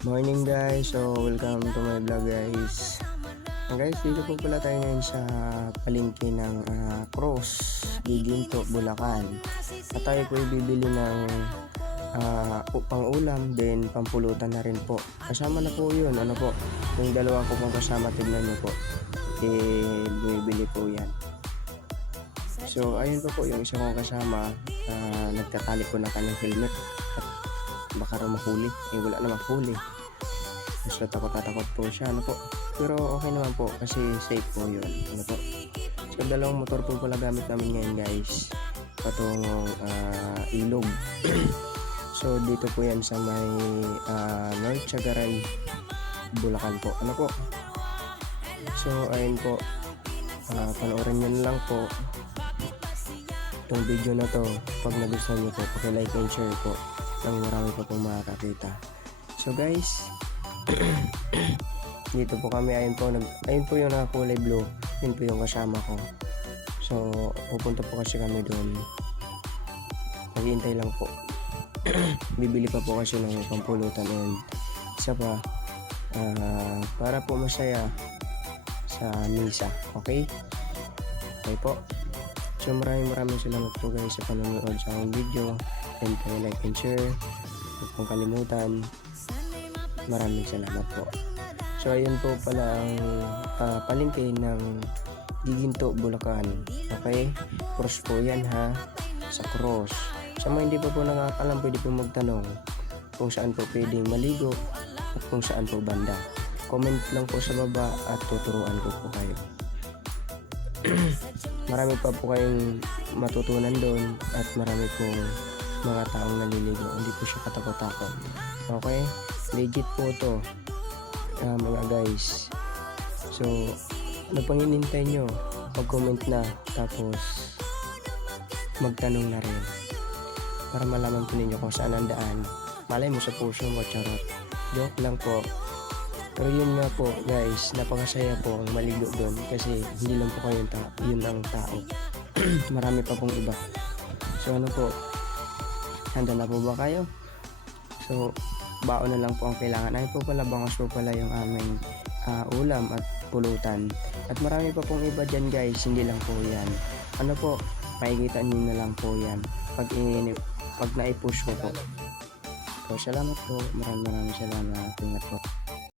Morning guys, so welcome to my vlog guys. Guys, dito po pala tayo ngayon sa palengke ng Cross, Giginto, Bulacan. At tayo po bibili ng pang-ulam, then pampulutan na rin po. Kasama na po yun, ano po, yung dalawa ko pong kasama, tignan nyo po. Bumibili po yan. So ayun po yung isa kong kasama, nagtatali ko na kanyang helmet. At baka raw mahuli, wala na mahuli. So takot po siya, ano po. Pero okay naman po kasi safe po yun, ano po. So dalawang motor po pala gamit namin ngayon guys, patungong ilog. So dito po yan sa may North Chagaray, Bulacan po, ano po. So ayun po, panoorin nyo na lang po itong video na to. Pag nagustuhan nyo po, paki-like and share po nang marami po pong makakakita. So guys, dito po kami, ayun po yung nakakulay blue, yun po yung kasama ko. So pupunta po kasi kami doon, maghihintay lang po. Bibili pa po kasi ng pampulutan and isa pa, para po masaya sa misa. Okay po. So maraming salamat po guys sa panonood sa aking video, and like and share, huwag pong kalimutan. Maraming salamat po. So ayun po pala ang palengke ng Giginto, Bulacan. Okay, Cross po yan ha, sa Cross. Sa mga hindi pa po nakakalam, pwede po magtanong kung saan po pwedeng maligo at kung saan po banda. Comment lang po sa baba at tuturuan ko po kayo. Marami pa po kayong matutunan doon at marami pong mga taong naliligo. Hindi po siya katakot-takot. Okay, legit po to mga guys. So ano pang hinintay nyo? Pag-comment na, tapos magtanong na rin para malaman po ninyo kung saan ang daan. Malay mo sa puso mo, charot. Joke lang po. Pero yun nga po guys, napakasaya po ang maligo doon kasi hindi lang po kayo yun ang tao. Marami pa pong iba. So ano po, handa na po ba kayo? So baon na lang po ang kailangan. Ay po pala, bangos po pala yung aming ulam at pulutan. At marami pa pong iba dyan guys, hindi lang po yan. Ano po, makikita nyo na lang po yan pag na-push ko po. So salamat po, maraming salamat. Ingat po.